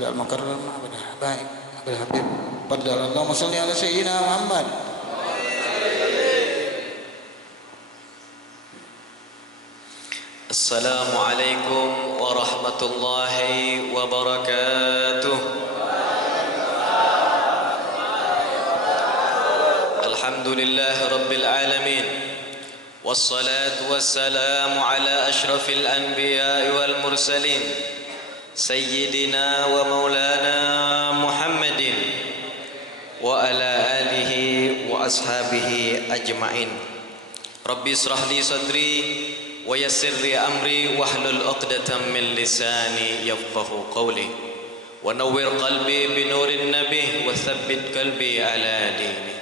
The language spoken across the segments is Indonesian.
pada al-mukarram pada baik pada habib pada Allahumma shalli ala sayyidina Muhammad. Assalamualaikum warahmatullahi wabarakatuh. Alhamdulillahi rabbil alamin. Wassalatu wassalamu ala ashrafil anbiya'i wal mursalin Sayyidina wa maulana Muhammadin wa ala alihi wa ashabihi ajma'in. Rabbi israh li sadri wa yassir li amri wahlul 'uqdatam min lisani yafqahu qawli wa nawwir qalbi bi nurin nabiy wa tsabbit qalbi ala dini.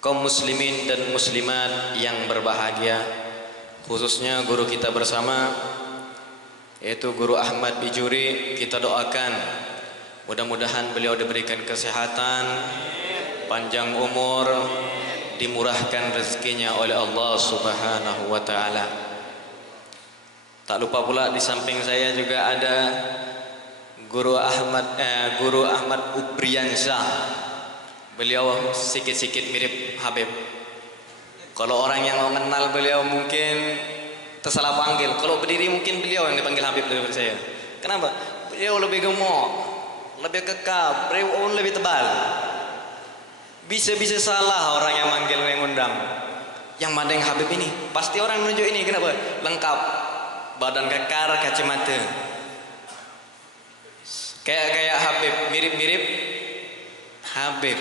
Kaum muslimin dan muslimat yang berbahagia, khususnya guru kita bersama yaitu Guru Ahmad Bijuri, kita doakan mudah-mudahan beliau diberikan kesehatan, panjang umur, dimurahkan rezekinya oleh Allah Subhanahu wa taala. Tak lupa pula di samping saya juga ada Guru Ahmad Ubriansyah. Beliau sikit-sikit mirip Habib. Kalau orang yang mengenal beliau mungkin tersalah panggil. Kalau berdiri mungkin beliau yang dipanggil Habib daripada saya. Kenapa? Beliau lebih gemuk, lebih kekar, beliau lebih tebal. Bisa-bisa salah orang yang manggil, yang undang. Yang mana yang Habib ini? Pasti orang menunjuk ini. Kenapa? Lengkap. Badan kekar, kacamata. Kayak Habib, mirip-mirip Habib.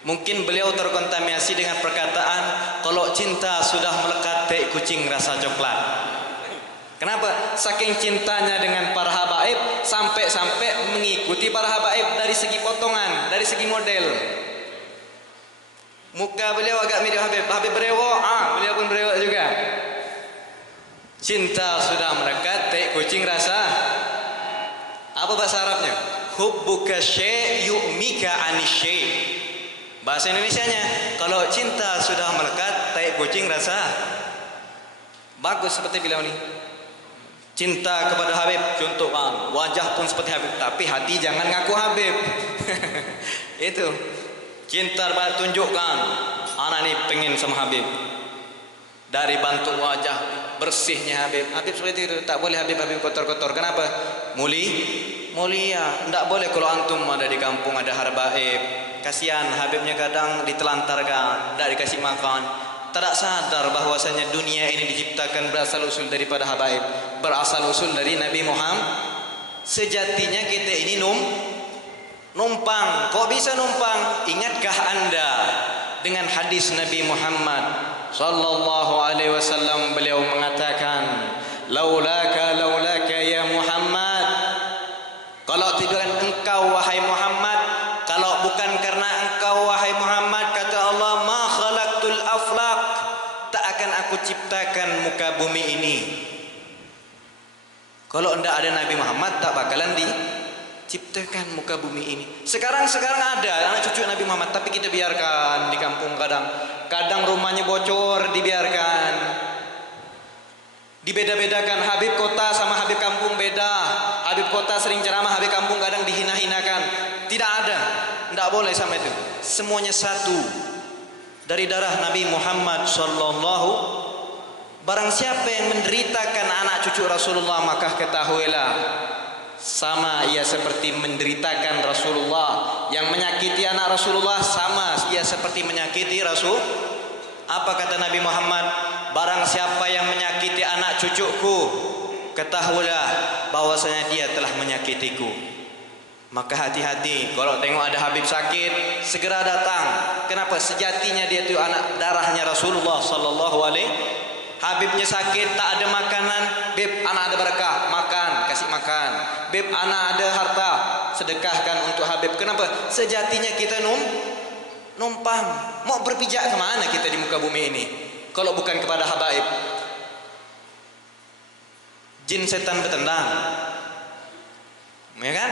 Mungkin beliau terkontaminasi dengan perkataan kalau cinta sudah melekat tai kucing rasa coklat. Kenapa? Saking cintanya dengan para habaib sampai mengikuti para habaib dari segi potongan, dari segi model. Muka beliau agak mirip Habib. Habib berewok, beliau pun berewok juga. Cinta sudah melekat tai kucing rasa. Apa bahasa Arabnya? Hubbuka syai' yu'mika 'anis syai'. Bahasa Indonesianya, kalau cinta sudah melekat tai kucing rasa. Bagus seperti beliau ni. Cinta kepada Habib, contohkan wajah pun seperti Habib, tapi hati jangan ngaku Habib. Itu. Cinta tunjukkan anak ni pengen sama Habib. Dari bentuk wajah bersihnya Habib. Habib seperti itu, tak boleh Habib kotor-kotor. Kenapa? Mulia. Tidak boleh kalau antum ada di kampung ada habaib. Kasihan Habibnya kadang ditelantarkan, tidak dikasih makan. Tidak sadar bahwasanya dunia ini diciptakan berasal usul daripada habaib, berasal usul dari Nabi Muhammad. Sejatinya kita ini numpang. Kok bisa numpang? Ingatkah anda dengan hadis Nabi Muhammad sallallahu alaihi wasallam, beliau mengatakan, laulaka ya Muhammad, kalau tidak engkau wahai Muhammad, kalau bukan karena engkau wahai Muhammad, kata Allah, ma khalaqtul aflaq, tak akan aku ciptakan muka bumi ini. Kalau tidak ada Nabi Muhammad, tak bakalan diciptakan muka bumi ini. Sekarang ada anak cucu Nabi Muhammad, tapi kita biarkan di kampung. Kadang rumahnya bocor, dibiarkan. Dibeda-bedakan. Habib kota sama Habib kampung beda. Habib kota sering ceramah, Habib kampung kadang dihina-hinakan. Tidak ada, tidak boleh sama itu. Semuanya satu dari darah Nabi Muhammad sallallahu. Barang siapa yang menderitakan anak cucu Rasulullah, maka ketahuilah sama ia seperti menderitakan Rasulullah. Yang menyakiti anak Rasulullah sama ia seperti menyakiti Rasul. Apa kata Nabi Muhammad? Barang siapa yang menyakiti anak cucuku, ketahuilah bahwasanya dia telah menyakitiku. Maka hati-hati kalau tengok ada Habib sakit, segera datang. Kenapa? Sejatinya dia itu anak darahnya Rasulullah sallallahu alaihi. Habibnya sakit, tak ada makanan, Bib, anak ada berkah, makan, kasih makan. Bib, anak ada harta, sedekahkan untuk Habib. Kenapa? Sejatinya kita numpang. Mau berpijak kemana kita di muka bumi ini kalau bukan kepada habaib? Jin setan bertendang, ya kan?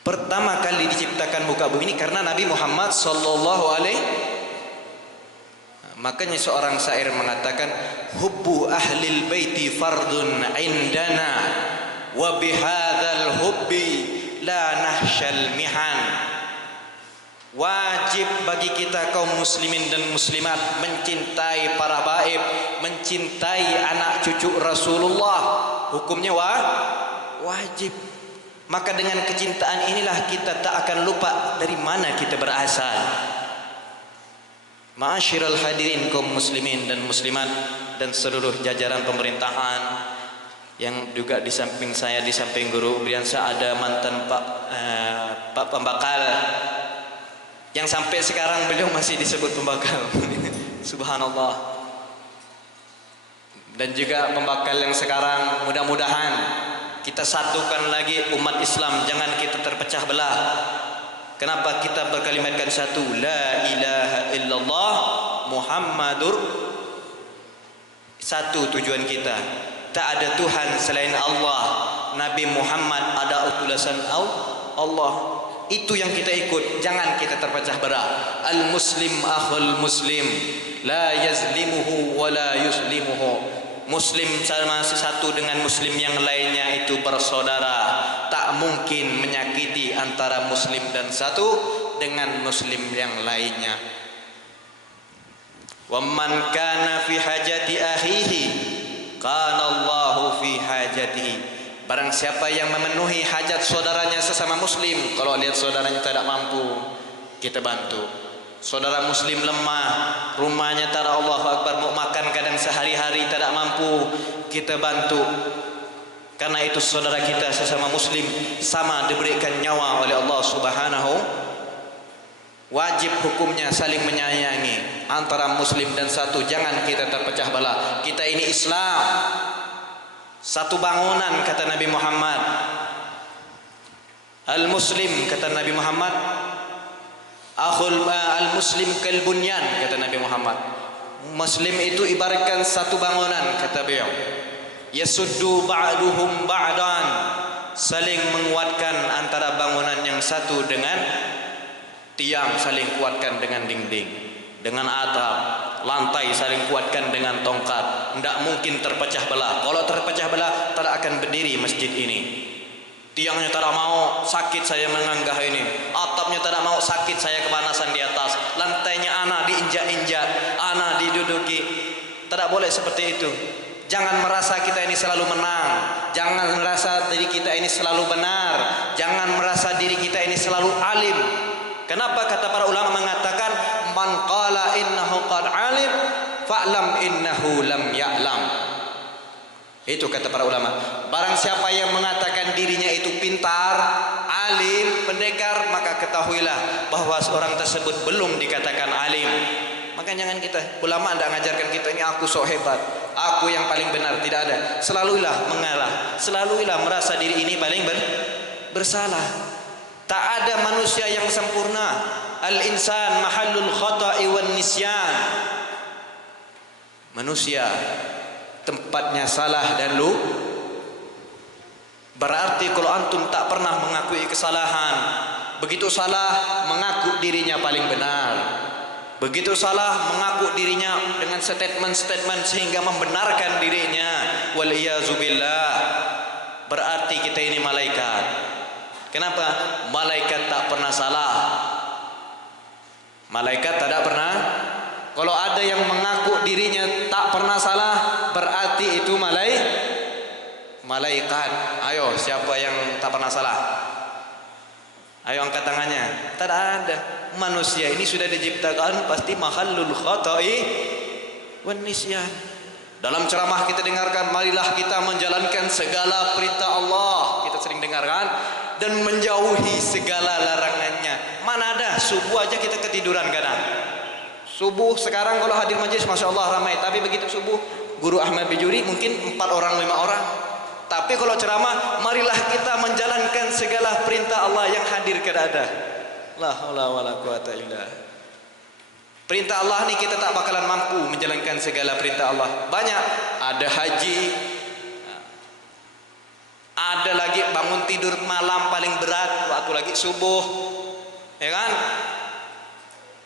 Pertama kali diciptakan muka bumi ini karena Nabi Muhammad sallallahu alaihi. Makanya seorang syair mengatakan, hubbu ahlil baiti fardun indana wa bihadzal hubbi la nahsyal mihan. Wajib bagi kita kaum muslimin dan muslimat mencintai para baib, mencintai anak cucu Rasulullah. Hukumnya wajib. Maka dengan kecintaan inilah kita tak akan lupa dari mana kita berasal. Ma'asyiral hadirin kaum muslimin dan muslimat dan seluruh jajaran pemerintahan yang juga di samping saya, di samping Guru Briansa ada mantan Pak Pembakal yang sampai sekarang beliau masih disebut pembakal. Subhanallah. Dan juga pembakal yang sekarang, mudah-mudahan kita satukan lagi umat Islam, jangan kita terpecah belah. Kenapa kita berkalimatkan satu? La ilaha illallah Muhammadur. Satu tujuan kita. Tak ada Tuhan selain Allah. Nabi Muhammad ada utusan Allah. Itu yang kita ikut, jangan kita terpecah belah. Al muslim akhul muslim, la yazlimuhu wa la yuslimuhu. Muslim sama satu dengan muslim yang lainnya itu bersaudara. Tak mungkin menyakiti antara muslim dan satu dengan muslim yang lainnya. Wa man kana fi hajati akhihi kana Allahu fi hajatihi. Barang siapa yang memenuhi hajat saudaranya sesama muslim, kalau lihat saudaranya tidak mampu, kita bantu. Saudara muslim lemah, rumahnya tak ada, Allahu Akbar, mau makan kadang sehari-hari tidak mampu, kita bantu. Karena itu saudara kita sesama muslim sama diberikan nyawa oleh Allah Subhanahu. Wajib hukumnya saling menyayangi antara muslim dan satu, jangan kita terpecah belah. Kita ini Islam, satu bangunan kata Nabi Muhammad. Al-muslim kata Nabi Muhammad, al-muslim kal bunyan kata Nabi Muhammad. Muslim itu ibaratkan satu bangunan kata beliau. Yasuddu ba'duhum ba'dan, saling menguatkan antara bangunan yang satu dengan tiang, saling kuatkan dengan dinding, dengan atap, lantai saling kuatkan dengan tongkat. Tidak mungkin terpecah belah. Kalau terpecah belah, tak akan berdiri masjid ini. Tiangnya tak mau, sakit saya menganggah ini. Atapnya tak mau, sakit saya kepanasan di atas. Lantainya anak diinjak-injak, anak diduduki. Tidak boleh seperti itu. Jangan merasa kita ini selalu menang. Jangan merasa diri kita ini selalu benar. Jangan merasa diri kita ini selalu alim. Kenapa kata para ulama mengatakan man qala innahu qad alim fa'lam innahu lam ya'lam. Itu kata para ulama. Barang siapa yang mengatakan dirinya itu pintar, alim, pendekar, maka ketahuilah bahwa seorang tersebut belum dikatakan alim. Maka jangan kita, ulama tidak mengajarkan kita ini aku sok hebat, aku yang paling benar, tidak ada. Selalulah mengalah, selalulah merasa diri ini paling bersalah. Tak ada manusia yang sempurna. Al-insan mahallul khata'i wan nisyan. Manusia tempatnya salah dan lu. Berarti kalau antum tak pernah mengakui kesalahan, begitu salah mengaku dirinya paling benar, begitu salah mengaku dirinya dengan statement-statement sehingga membenarkan dirinya, wal iyazubillah, berarti kita ini malaikat. Kenapa? Malaikat tak pernah salah. Malaikat tidak pernah. Kalau ada yang mengaku dirinya tak pernah salah, berarti itu malaikat. Ayo, siapa yang tak pernah salah? Ayo angkat tangannya. Tak ada. Manusia ini sudah diciptakan pasti mahallul khata'i wan nisyan. Dalam ceramah kita dengarkan, marilah kita menjalankan segala perintah Allah. Kita sering dengarkan, dan menjauhi segala larangannya. Mana ada, subuh aja kita ketiduran kadang. Subuh sekarang kalau hadir majlis Masya Allah ramai, tapi begitu subuh Guru Ahmad Bijuri mungkin 4 orang 5 orang. Tapi kalau ceramah, marilah kita menjalankan segala perintah Allah yang hadir kada ada. La haula wala quwata illa. Perintah Allah ni kita tak bakalan mampu menjalankan segala perintah Allah. Banyak, ada haji, ada lagi bangun tidur malam paling berat waktu lagi subuh, ya kan?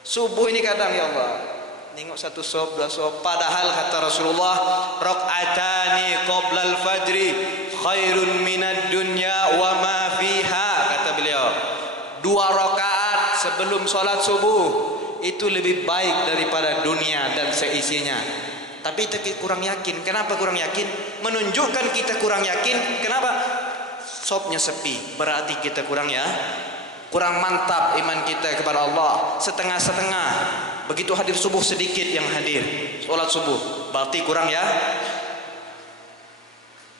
Subuh ini kadang ya Allah nengok satu sop, dua sop. Padahal kata Rasulullah, rakaatani qoblal fajri khairun minad dunya wa ma fiha, kata beliau. 2 rakaat sebelum sholat subuh itu lebih baik daripada dunia dan seisinya. Tapi kita kurang yakin. Kenapa kurang yakin? Menunjukkan kita kurang yakin. Kenapa? Sopnya sepi, berarti kita kurang mantap iman kita kepada Allah. Setengah-setengah. Begitu hadir subuh sedikit yang hadir sholat subuh, berarti kurang ya.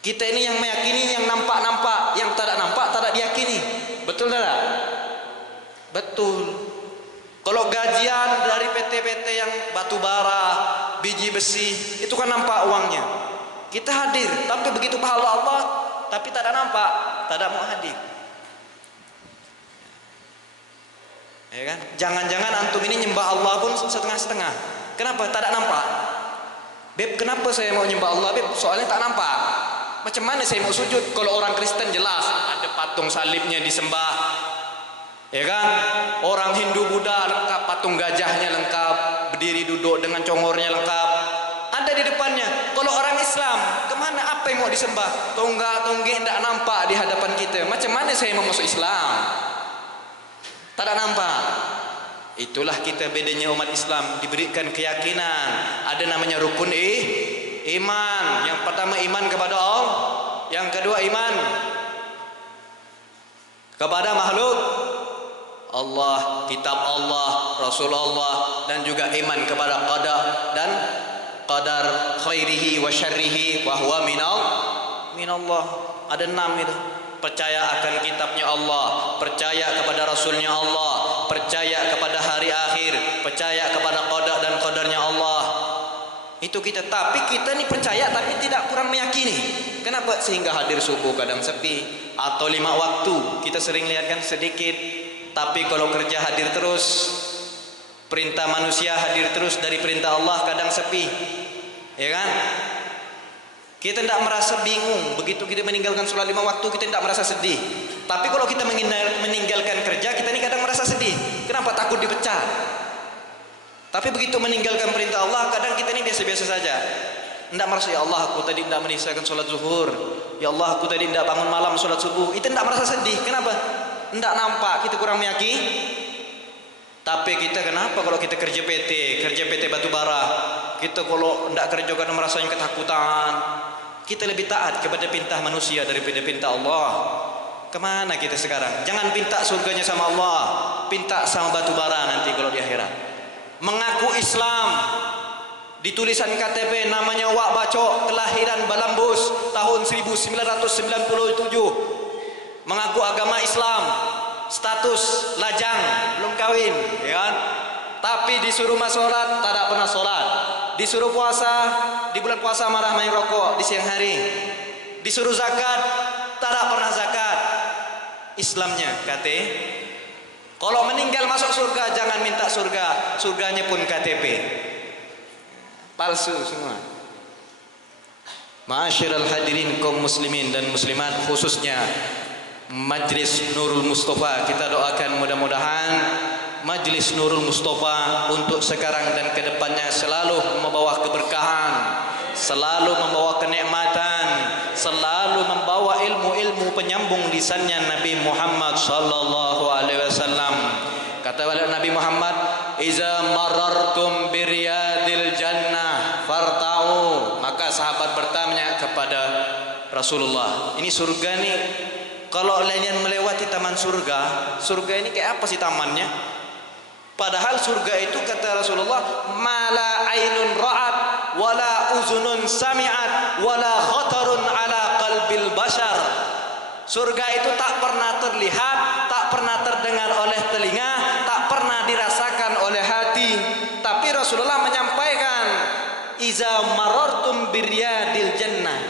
Kita ini yang meyakini yang nampak-nampak, yang tak nampak tak diyakini. Betul tak? Betul. Kalau gajian dari PT-PT yang batu bara, biji besi, itu kan nampak uangnya. Kita hadir, tapi begitu pahala Allah, tapi tak ada nampak, tak ada mau hadir. Ya kan? Jangan-jangan antum ini nyembah Allah pun setengah-setengah. Kenapa? Tak ada nampak. Beb, kenapa saya mau nyembah Allah, Beb? Soalnya tak nampak. Macam mana saya mau sujud? Kalau orang Kristen jelas ada patung salibnya disembah. Ya kan? Orang Hindu Buddha lengkap, patung gajahnya lengkap, berdiri duduk dengan congornya lengkap, ada di depannya. Kalau orang Islam, kemana apa yang mau disembah? Tonggak-tonggak tidak nampak di hadapan kita. Macam mana saya mau masuk Islam? Tak ada nampak. Itulah kita bedanya umat Islam, diberikan keyakinan. Ada namanya rukun iman. Yang pertama iman kepada Allah, yang kedua iman kepada makhluk Allah, kitab Allah, Rasulullah, dan juga iman kepada qada dan qadar khairihi wa syarrihi wa huwa minallah. Ada 6 itu. Percaya akan kitabnya Allah, percaya kepada Rasulnya Allah, percaya kepada hari akhir, percaya kepada qada dan qadarnya Allah. Itu kita. Tapi kita ni percaya tapi tidak kurang meyakini. Kenapa? Sehingga hadir subuh kadang sepi, atau 5 waktu kita sering lihat kan sedikit. Tapi kalau kerja hadir terus, perintah manusia hadir terus dari perintah Allah kadang sepi. Ya kan? Kita tidak merasa bingung. Begitu kita meninggalkan sholat 5 waktu, kita tidak merasa sedih. Tapi kalau kita meninggalkan kerja, kita ini kadang merasa sedih. Kenapa? Takut dipecat. Tapi begitu meninggalkan perintah Allah, kadang kita ini biasa-biasa saja. Tidak merasa, ya Allah aku tadi tidak menyelesaikan sholat zuhur, ya Allah aku tadi tidak bangun malam sholat subuh. Itu tidak merasa sedih. Kenapa? Tidak nampak, kita kurang meyakini. Tapi kita kenapa kalau kita kerja PT batubara, kita kalau tidak kerja kadang merasanya ketakutan. Kita lebih taat kepada perintah manusia daripada perintah Allah. Kemana kita sekarang? Jangan pinta surganya sama Allah, pinta sama batubara nanti kalau di akhirat. Mengaku Islam, di tulisan KTP namanya Wak Baco, kelahiran Balambus tahun 1997. Mengaku agama Islam, status lajang, belum kawin, ya kan? Tapi disuruh sholat, tak pernah sholat. Disuruh puasa, di bulan puasa marah main rokok di siang hari. Disuruh zakat, tak pernah zakat. Islamnya kata, kalau meninggal masuk surga jangan minta surga, surganya pun KTP. Palsu semua. Ma'asyiral hadirin kaum muslimin dan muslimat, khususnya Majlis Nurul Mustafa, kita doakan mudah-mudahan Majlis Nurul Mustafa untuk sekarang dan kedepannya selalu membawa keberkahan, selalu membawa kenikmatan, selalu membawa ilmu-ilmu penyambung lisannya Nabi Muhammad sallallahu alaihi wasallam. Kata Nabi Muhammad, "Iza marartum biryadil jannah farta'u." Maka sahabat bertanya kepada Rasulullah, ini surga nih, kalau kalian melewati taman surga, surga ini kayak apa sih tamannya? Padahal surga itu kata Rasulullah, mala ainun ra'at wala uzunun sami'at wala khatarun ala qalbil bashar. Surga itu tak pernah terlihat, tak pernah terdengar oleh telinga, tak pernah dirasakan oleh hati. Tapi Rasulullah menyampaikan, iza marartum biryadil jannah,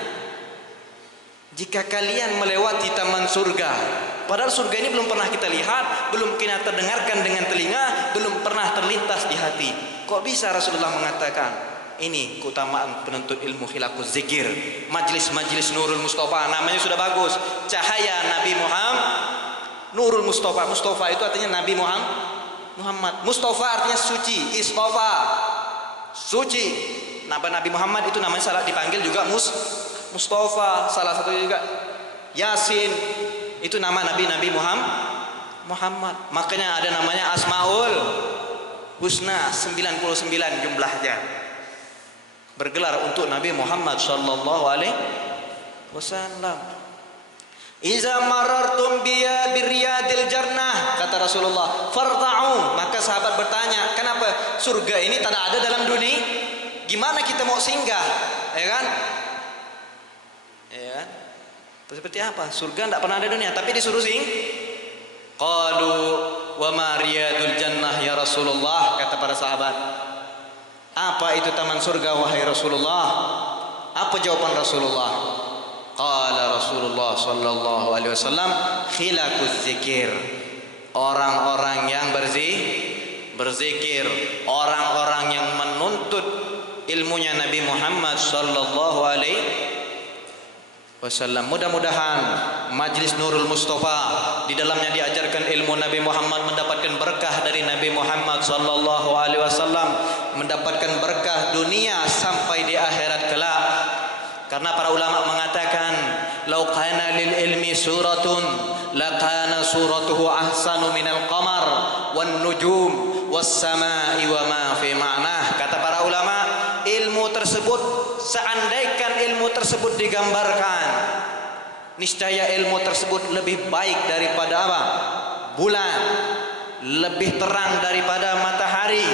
jika kalian melewati taman surga. Padahal surga ini belum pernah kita lihat, belum kita terdengarkan dengan telinga, belum pernah terlintas di hati. Kok bisa Rasulullah mengatakan? Ini keutamaan penuntut ilmu khilaquz zikir, majlis-majlis Nurul Mustafa. Namanya sudah bagus, cahaya Nabi Muhammad, Nurul Mustafa. Mustafa itu artinya Nabi Muhammad. Mustafa artinya suci, istofa. suci. Nabi Muhammad itu namanya salah dipanggil juga Mustafa, salah satu juga Yasin. Itu nama Nabi Muhammad. Makanya ada namanya Asmaul Husna, 99 jumlahnya. Bergelar untuk Nabi Muhammad sallallahu alaihi wasallam. Iza marartum biya birriyadil jannah, kata Rasulullah, farta'u. Maka sahabat bertanya, kenapa surga ini tak ada dalam dunia? Gimana kita mau singgah? Ya kan? Ya kan? Seperti apa? Surga tidak pernah ada dunia, tapi disuruh Qalu wa ma riyadul jannah ya Rasulullah, kata para sahabat. Apa itu taman surga wahai Rasulullah? Apa jawaban Rasulullah? Qala Rasulullah sallallahu alaihi wasallam, khilaquz zikir. Orang-orang yang berzikir, orang-orang yang menuntut ilmunya Nabi Muhammad sallallahu alaihi wasallam. Mudah-mudahan Majlis Nurul Mustafa di dalamnya diajarkan ilmu Nabi Muhammad, mendapatkan berkah dari Nabi Muhammad sallallahu alaihi wasallam, mendapatkan berkah dunia sampai di akhirat kelak. Karena para ulama mengatakan, "Lau kana lil ilmi suratun, lakana suratuhu ahsanu minal qamar wan nujum was samai wa ma fi ma'nah." Kata para ulama, ilmu tersebut, seandaikan ilmu tersebut digambarkan, niscaya ilmu tersebut lebih baik daripada apa? Bulan, lebih terang daripada matahari,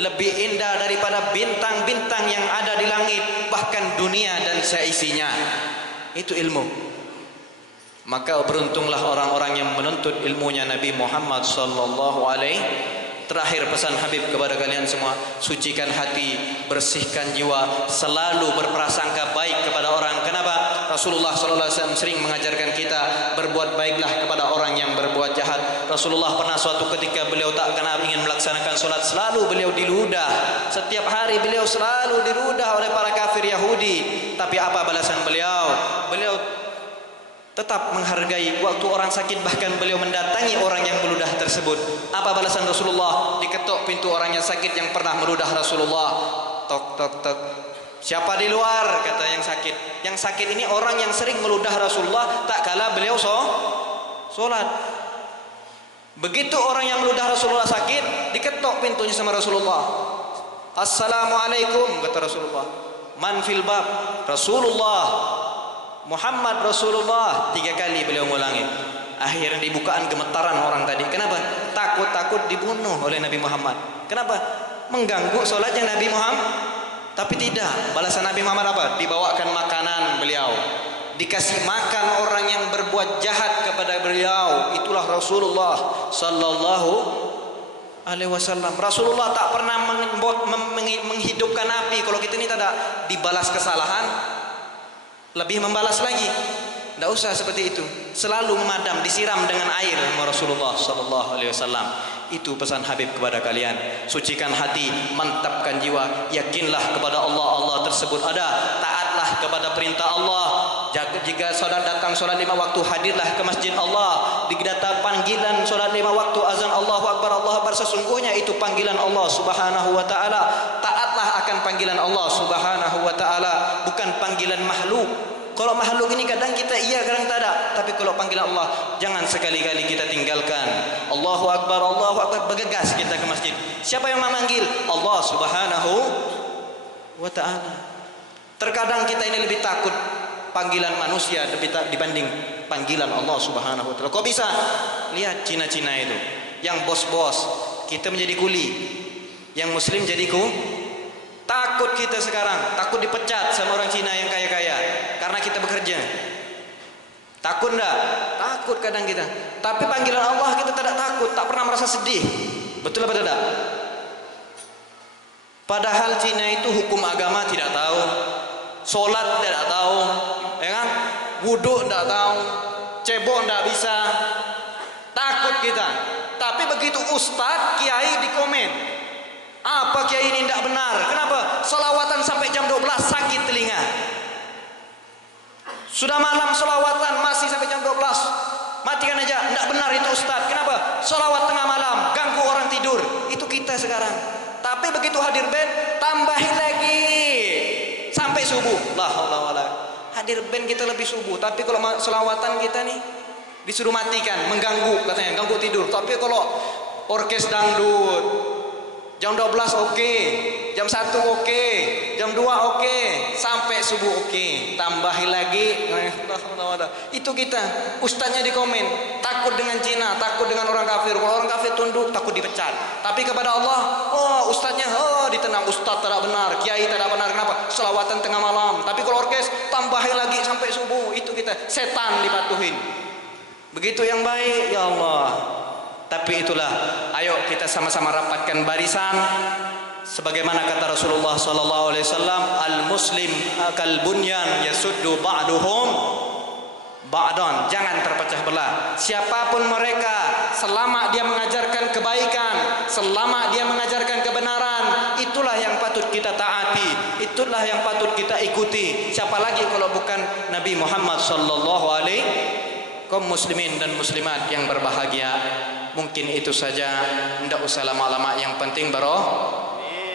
lebih indah daripada bintang-bintang yang ada di langit, bahkan dunia dan seisinya. Itu ilmu. Maka beruntunglah orang-orang yang menuntut ilmunya Nabi Muhammad sallallahu alaihi. Terakhir pesan Habib kepada kalian semua, sucikan hati, bersihkan jiwa, selalu berprasangka baik kepada orang. Kenapa? Rasulullah sallallahu alaihi wasallam sering mengajarkan kita berbuat baiklah kepada orang yang berbuat jahat. Rasulullah pernah suatu ketika beliau tak kenal ingin melaksanakan solat, selalu beliau diludah. Setiap hari beliau selalu diludah oleh para kafir Yahudi. Tapi apa balasan beliau? Beliau tetap menghargai waktu orang sakit, bahkan beliau mendatangi orang yang meludah tersebut. Apa balasan Rasulullah? Diketuk pintu orang yang sakit yang pernah meludah Rasulullah. Tok tok tok. Siapa di luar? Kata yang sakit. Yang sakit ini orang yang sering meludah Rasulullah tak kala beliau solat. Begitu orang yang meludah Rasulullah sakit, diketuk pintunya sama Rasulullah. Assalamualaikum, kata Rasulullah. Man fil bab? Rasulullah. Muhammad Rasulullah. 3 kali beliau mengulangi. Akhirnya dibukaan gemetaran orang tadi. Kenapa? Takut dibunuh oleh Nabi Muhammad. Kenapa? Mengganggu solatnya Nabi Muhammad. Tapi tidak. Balasan Nabi Muhammad apa? Dibawakan makanan beliau, dikasih makan orang yang berbuat jahat kepada beliau. Itulah Rasulullah sallallahu alaihi wasallam. Rasulullah tak pernah menghidupkan api. Kalau kita ini tidak dibalas kesalahan, lebih membalas lagi. Tidak usah seperti itu. Selalu memadam, disiram dengan air sama Rasulullah sallallahu alaihi wasallam. Itu pesan Habib kepada kalian. Sucikan hati, mantapkan jiwa, yakinlah kepada Allah. Allah tersebut ada. Taatlah kepada perintah Allah. Jika saudara datang solat 5 waktu, hadirlah ke masjid Allah. Didata panggilan solat 5 waktu, azan Allahu Akbar, Allahu Akbar, sesungguhnya itu panggilan Allah Subhanahu wa taala. Taatlah akan panggilan Allah Subhanahu wa taala, bukan panggilan makhluk. Kalau makhluk ini kadang kita iya, kadang tak ada. Tapi kalau panggilan Allah, jangan sekali-kali kita tinggalkan. Allahu Akbar, Allahu Akbar, bergegas kita ke masjid. Siapa yang memanggil? Allah Subhanahu wa ta'ala. Terkadang kita ini lebih takut panggilan manusia dibanding panggilan Allah Subhanahu wa ta'ala. Kok bisa? Lihat Cina-Cina itu, yang bos-bos, kita menjadi kuli, yang muslim jadi takut kita sekarang, takut dipecat sama orang Cina yang kaya-kaya karena kita bekerja. Takut enggak? Takut kadang kita. Tapi panggilan Allah kita tidak takut, tak pernah merasa sedih. Betul apa tidak? Padahal Cina itu hukum agama tidak tahu, solat tidak tahu, ya kan? Wudhu tidak tahu, cebok tidak bisa. Takut kita. Tapi begitu ustadz, kiai dikomen, apa kiai ini tidak benar. Kenapa? Selawatan sampai jam 12 sakit telinga. Sudah malam selawatan masih sampai jam 12. Matikan aja, tidak benar itu ustaz. Kenapa? Selawat tengah malam, ganggu orang tidur. Itu kita sekarang. Tapi Tapi begitu hadir band, tambahin lagi sampai subuh. La haula wala. Hadir band kita lebih subuh. Tapi kalau selawatan kita nih disuruh matikan, mengganggu katanya, ganggu tidur. Tapi kalau orkes dangdut jam 12 oke, jam 1 oke, jam 2 oke, sampai subuh oke, tambahin lagi. Itu kita, ustadznya di komen, takut dengan Cina, takut dengan orang kafir. Kalau orang kafir tunduk, takut dipecat. Tapi kepada Allah, oh ustadznya, oh ditenang, ustadz tidak benar, kiai tidak benar. Kenapa? Selawatan tengah malam. Tapi kalau orkes, tambahin lagi sampai subuh. Itu kita, setan dipatuhin. Begitu yang baik, ya Allah. Tapi itulah, ayo kita sama-sama rapatkan barisan sebagaimana kata Rasulullah sallallahu alaihi wasallam, al-muslim kal bunyan yasuddu ba'duhum ba'dan. Jangan terpecah belah. Siapapun mereka, selama dia mengajarkan kebaikan, selama dia mengajarkan kebenaran, itulah yang patut kita taati, itulah yang patut kita ikuti. Siapa lagi kalau bukan Nabi Muhammad sallallahu alaihi kaum muslimin dan muslimat yang berbahagia. Mungkin itu saja, tidak usah lama-lama, yang penting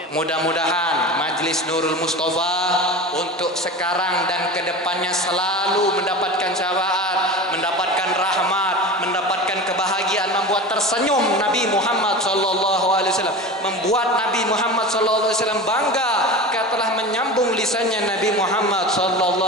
mudah-mudahan Majlis Nurul Mustafa untuk sekarang dan kedepannya selalu mendapatkan syafaat, mendapatkan rahmat, mendapatkan kebahagiaan, membuat tersenyum Nabi Muhammad SAW, membuat Nabi Muhammad SAW bangga telah menyambung lisannya Nabi Muhammad SAW.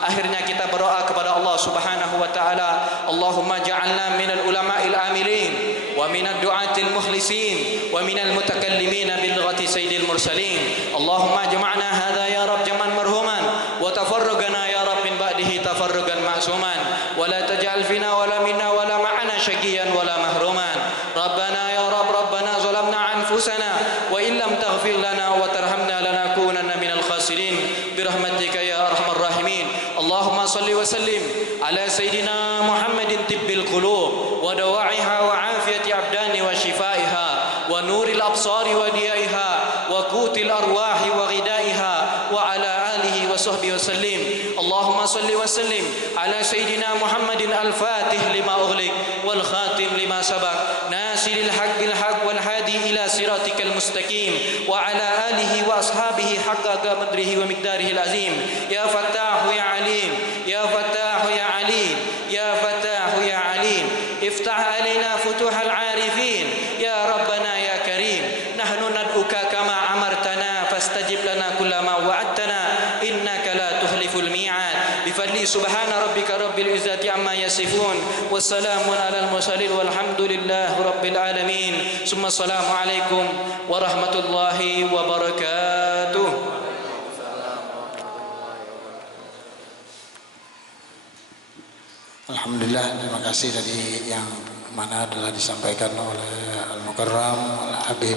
Akhirnya kita berdoa kepada Allah Subhanahu wa taala, Allahumma ja'alna minal ulama'il amilin wa minad du'atil mukhlisin wa minal mutakallimin bil lughati sayyidil mursalin. Allahumma jama'na hadza ya rab jam'an marhuman wa tafarraqna ya rab min ba'dihi tafarruqan ma'suman wa la taj'al fina wa la minna wa la ma'ana syaqiyan wa la mahruman. Rabbana ya rab, rabbana zalamna anfusana wa in lam taghfir lana wa tarhamna lanakunanna minal khasirin birahmatika ya arhamar rahimin. Allahumma salli wa sallim ala sayyidina Muhammadin tibbil qulub wa dawa'iha wa afiyati abdani wa shifaiha wa nuril absari wa diyaiha wa qutil arwahi wa ghidaiha wa ala alihi wa sahbihi wa sallim. Allahumma salli wa sallim ala sayyidina Muhammadin al-fatih lima ughliq wal khatim lima sabaq nasiril haqq bil haqq wal hadi ila siratikal mustaqim wa ala alihi wa ashabihi haqqa qadrihi wa miqdarihi al-azim. Ya Fattah ya Alim, ya Fattah ya Alim, ya Fattah ya Alim, iftah alaina futuhal arifin ya Rabbana ya Karim. Nahnu nad'uka kama amartana fastajib lana kullama wa'adtana innaka la tukhliful mi'ad. Bifadli subhana rabbika rabbil izzati amma yasifun wassalamun alal mursalin walhamdulillahi rabbil alamin. Summa assalamu alaikum warahmatullahi wabarakatuh. Alhamdulillah, terima kasih tadi yang mana adalah disampaikan oleh Al-Mukarram Al-Habib